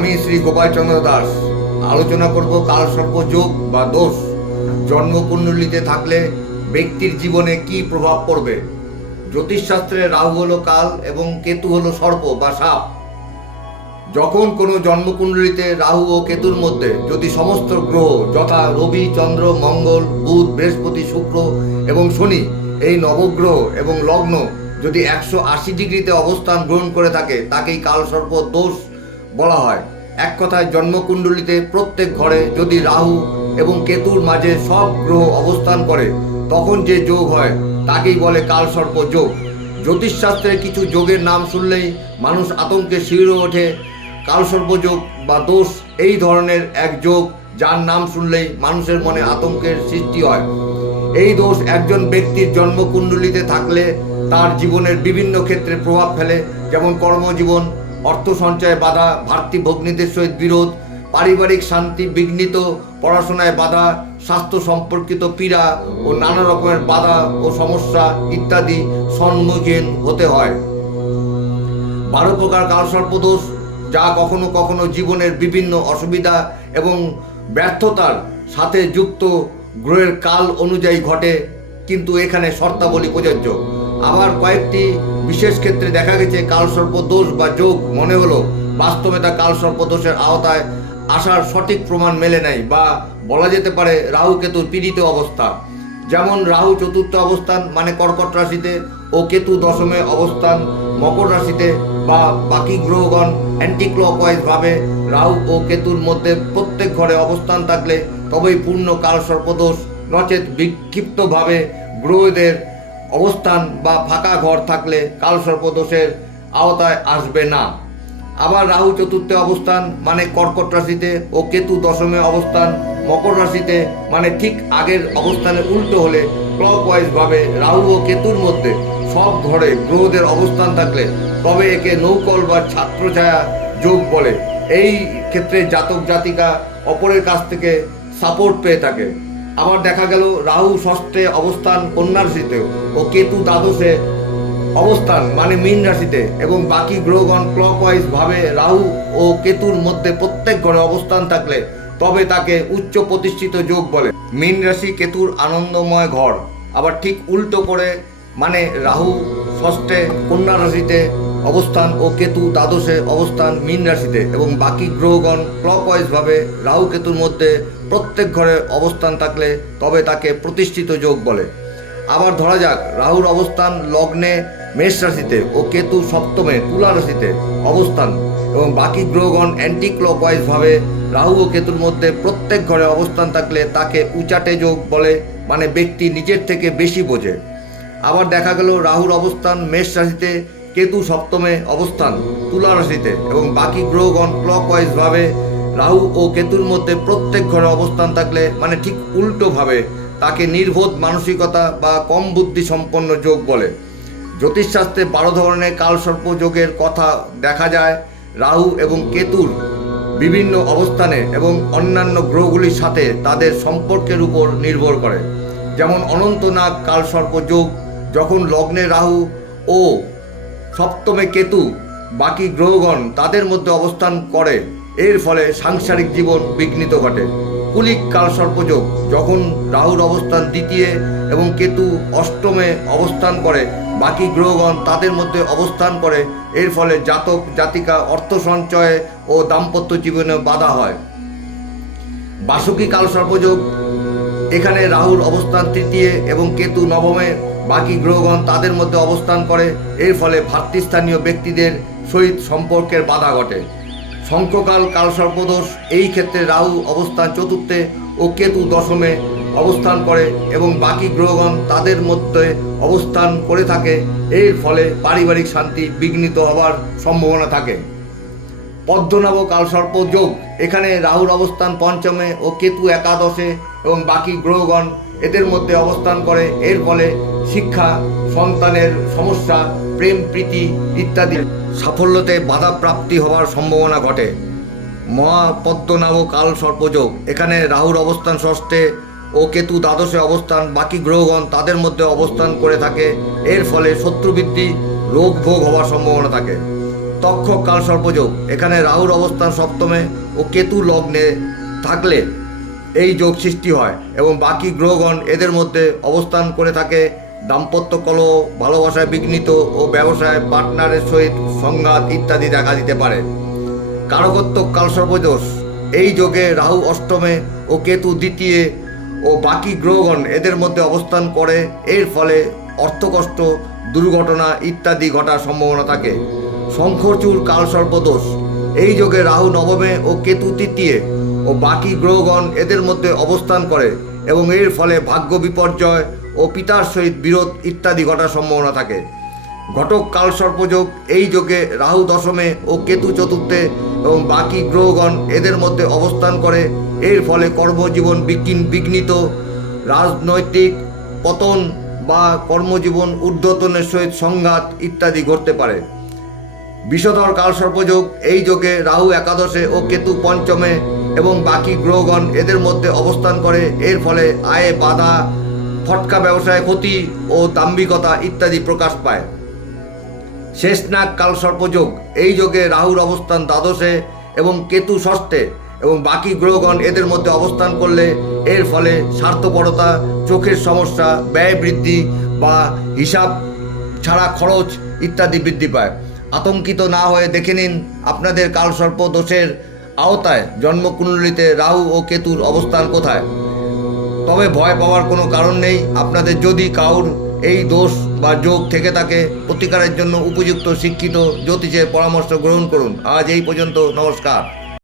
আমি শ্রী গোপালচন্দ্র দাস আলোচনা করব কালসর্প যোগ বা দোষ জন্মকুণ্ডলিতে থাকলে ব্যক্তির জীবনে কি প্রভাব পড়বে। জ্যোতিষশাস্ত্রে রাহু হলো কাল এবং কেতু হলো সর্প বা সাপ। যখন কোনো জন্মকুণ্ডলিতে রাহু ও কেতুর মধ্যে যদি সমস্ত গ্রহ যথা রবি, চন্দ্র, মঙ্গল, বুধ, বৃহস্পতি, শুক্র এবং শনি এই নবগ্রহ এবং লগ্ন যদি 180 ডিগ্রিতে অবস্থান গ্রহণ করে থাকে তাকেই কালসর্প দোষ বলা হয়। এক কথায় জন্মকুণ্ডলিতে প্রত্যেক ঘরে যদি রাহু এবং কেতুর মাঝে সব গ্রহ অবস্থান করে তখন যে যোগ হয় তাকেই বলে কালসর্প যোগ। জ্যোতিষশাস্ত্রে কিছু যোগের নাম শুনলেই মানুষ আতঙ্কে শিহরে ওঠে। কালসর্প যোগ বা দোষ এই ধরনের এক যোগ যার নাম শুনলেই মানুষের মনে আতঙ্কের সৃষ্টি হয়। এই দোষ একজন ব্যক্তির জন্মকুণ্ডলিতে থাকলে তার জীবনের বিভিন্ন ক্ষেত্রে প্রভাব ফেলে, যেমন কর্মজীবন, অর্থ সঞ্চয়ে বাধা, ভাতৃভগ্নীদের সহিত বিরোধ, পারিবারিক শান্তি বিঘ্নিত, পড়াশোনায় বাধা, স্বাস্থ্য সম্পর্কিত পীড়া ও নানা রকমের বাধা ও সমস্যা ইত্যাদি সম্মুখীন হতে হয়। 12 প্রকার কালসর্প দোষ যা কখনো কখনো জীবনের বিভিন্ন অসুবিধা এবং ব্যর্থতার সাথে যুক্ত গ্রহের কাল অনুযায়ী ঘটে, কিন্তু এখানে শর্তাবলী প্রযোজ্য। আবার কয়েকটি বিশেষ ক্ষেত্রে দেখা গেছে কালসর্প দোষ বা যোগ মনে হলো বাস্তবে তা কালসর্প দোষের আওতায় আসার সঠিক প্রমাণ মেলে নাই, বা বলা যেতে পারে রাহু কেতুর পীড়িত অবস্থা। যেমন রাহু চতুর্থ অবস্থান মানে কর্কট রাশিতে ও কেতু দশমে অবস্থান মকর রাশিতে, বা বাকি গ্রহগণ অ্যান্টি ক্লকওয়াইজ ভাবে রাহু ও কেতুর মধ্যে প্রত্যেক ঘরে অবস্থান থাকলে তবেই পূর্ণ কালসর্প দোষ, নচেত বিক্ষিপ্তভাবে গ্রহদের অবস্থান বা ফাঁকা ঘর থাকলে কালসর্প দোষের আওতায় আসবে না। আবার রাহু চতুর্থে অবস্থান মানে কর্কট রাশিতে ও কেতু দশমে অবস্থান মকর রাশিতে মানে ঠিক আগের অবস্থানের উল্টো হলে ক্লকওয়াইজ ভাবে রাহু ও কেতুর মধ্যে সব ঘরে গ্রহদের অবস্থান থাকলে তবে একে নৌকল বা ছাত্রছায়া যোগ বলে। এই ক্ষেত্রে জাতক জাতিকা অপরের কাছ থেকে সাপোর্ট পেয়ে থাকে। আবার দেখা গেল রাহু ষষ্ঠে অবস্থান কন্যা রাশিতে ও কেতু দ্বাদশে অবস্থান মানে মীন রাশিতে, এবং বাকি গ্রহগণ ক্লকওয়াইজ ভাবে রাহু ও কেতুর মধ্যে প্রত্যেক ঘরে অবস্থান থাকলে তবে তাকে উচ্চ প্রতিষ্ঠিত যোগ বলে। মীন রাশি কেতুর আনন্দময় ঘর। আবার ঠিক উল্টো করে মানে রাহু ষষ্ঠে কন্যা রাশিতে অবস্থান ও কেতু দ্বাদশে অবস্থান মীন রাশিতে, এবং বাকি গ্রহগণ ক্লকওয়াইজ ভাবে রাহু কেতুর মধ্যে প্রত্যেক ঘরে অবস্থান থাকলে তবে তাকে প্রতিষ্ঠিত যোগ বলে। আবার ধরা যাক রাহুর অবস্থান লগ্নে মেষ রাশিতে ও কেতু সপ্তমে তুলা রাশিতে অবস্থান, এবং বাকি গ্রহগণ অ্যান্টি ক্লকওয়াইজ ভাবে রাহু ও কেতুর মধ্যে প্রত্যেক ঘরে অবস্থান থাকলে তাকে উচাটে যোগ বলে, মানে ব্যক্তি নিজের থেকে বেশি বোঝে। আবার দেখা গেল রাহুর অবস্থান মেষ রাশিতে, কেতু সপ্তমে অবস্থান তুলা রাশিতে, এবং বাকি গ্রহগণ ক্লকওয়াইজ ভাবে রাহু ও কেতুর মধ্যে প্রত্যেক ঘরে অবস্থান থাকলে মানে ঠিক উল্টোভাবে তাকে নির্বোধ মানসিকতা বা কম বুদ্ধি সম্পন্ন যোগ বলে। জ্যোতিষশাস্ত্রে 12 ধরনের কালসর্প যোগের কথা দেখা যায় রাহু এবং কেতুর বিভিন্ন অবস্থানে এবং অন্যান্য গ্রহগুলির সাথে তাদের সম্পর্কের উপর নির্ভর করে। যেমন অনন্তনাগ কালসর্প যোগ যখন লগ্নে রাহু ও সপ্তমে কেতু বাকি গ্রহগণ তাদের মধ্যে অবস্থান করে, এর ফলে সাংসারিক জীবন বিঘ্নিত ঘটে। কুলিক কালসর্পযোগ যখন রাহুর অবস্থান দ্বিতীয় এবং কেতু অষ্টমে অবস্থান করে বাকি গ্রহগণ তাদের মধ্যে অবস্থান করে, এর ফলে জাতক জাতিকা অর্থ সঞ্চয়ে ও দাম্পত্য জীবনে বাধা হয়। বাসুকী কালসর্পযোগ এখানে রাহুর অবস্থান তৃতীয় এবং কেতু নবমে বাকি গ্রহগণ তাদের মধ্যে অবস্থান করে, এর ফলে ভাতৃস্থানীয় ব্যক্তিদের সহিত সম্পর্কের বাধা ঘটে। শঙ্খকাল কালসর্পদোষ এই ক্ষেত্রে রাহু অবস্থান চতুর্থে ও কেতু দশমে অবস্থান করে এবং বাকি গ্রহগণ তাদের মধ্যে অবস্থান করে থাকে, এর ফলে পারিবারিক শান্তি বিঘ্নিত হওয়ার সম্ভাবনা থাকে। পদ্মনাভ কালসর্প যোগ এখানে রাহুর অবস্থান পঞ্চমে ও কেতু একাদশে এবং বাকি গ্রহগণ এদের মধ্যে অবস্থান করে, এর ফলে শিক্ষা, সন্তানের সমস্যা, প্রেম প্রীতি ইত্যাদি সাফল্যতে বাধা প্রাপ্তি হওয়ার সম্ভাবনা ঘটে। মহাপদ্মনাভ কালসর্পযোগ এখানে রাহুর অবস্থান ষষ্ঠে ও কেতু দ্বাদশে অবস্থান বাকি গ্রহগণ তাদের মধ্যে অবস্থান করে থাকে, এর ফলে শত্রুবৃদ্ধি, রোগ ভোগ হওয়ার সম্ভাবনা থাকে। তক্ষক কালসর্পযোগ। এখানে রাহুর অবস্থান সপ্তমে ও কেতু লগ্নে থাকলে এই যোগ সৃষ্টি হয় এবং বাকি গ্রহগণ এদের মধ্যে অবস্থান করে থাকে। দাম্পত্য কলহ, ভালোবাসায় বিঘ্নিত ও ব্যবসায় পার্টনারের সহিত সংঘাত ইত্যাদি দেখা দিতে পারে। কারকত্বক কালসর্পদোষ। এই যোগে রাহু অষ্টমে ও কেতু দ্বিতীয় ও বাকি গ্রহগণ এদের মধ্যে অবস্থান করে। এর ফলে অর্থকষ্ট, দুর্ঘটনা ইত্যাদি ঘটার সম্ভাবনা থাকে। শঙ্খচূড় কালসর্পদোষ। এই যোগে রাহু নবমে ও কেতু তৃতীয় ও বাকি গ্রহগণ এদের মধ্যে অবস্থান করে এবং এর ফলে ভাগ্য বিপর্যয় ও পিতার সহিত বিরোধ ইত্যাদি ঘটার সম্ভাবনা থাকে। ঘটক কালসর্পযোগ। এই যোগে রাহু দশমে ও কেতু চতুর্থে এবং বাকি গ্রহগণ এদের মধ্যে অবস্থান করে। এর ফলে কর্মজীবন বিঘ্নিত, রাজনৈতিক পতন বা কর্মজীবন ঊর্ধ্বতনের সহিত সংঘাত ইত্যাদি ঘটতে পারে। বিষধর কালসর্পযোগ। এই যোগে রাহু একাদশে ও কেতু পঞ্চমে এবং বাকি গ্রহগণ এদের মধ্যে অবস্থান করে। এর ফলে আয়ে বাধা, ফটকা ব্যবসায় ক্ষতি ও দাম্ভিকতা ইত্যাদি প্রকাশ পায়। শেষনাগ কালসর্পযোগ। এই যোগে রাহুর অবস্থান দ্বাদশে এবং কেতু ষষ্ঠে এবং বাকি গ্রহগণ এদের মধ্যে অবস্থান করলে এর ফলে স্বার্থপরতা, চোখের সমস্যা, ব্যয় বৃদ্ধি বা হিসাব ছাড়া খরচ ইত্যাদি বৃদ্ধি পায়। আতঙ্কিত না হয়ে দেখে নিন আপনাদের কালসর্প দোষের আওতায় জন্মকুণ্ডলিতে রাহু ও কেতুর অবস্থান কোথায়। তবে ভয় পাওয়ার কোনো কারণ নেই। আপনাদের যদি কারোর এই দোষ বা যোগ থেকে থাকে, প্রতিকারের জন্য উপযুক্ত শিক্ষিত জ্যোতিষের পরামর্শ গ্রহণ করুন। আজ এই পর্যন্ত। নমস্কার।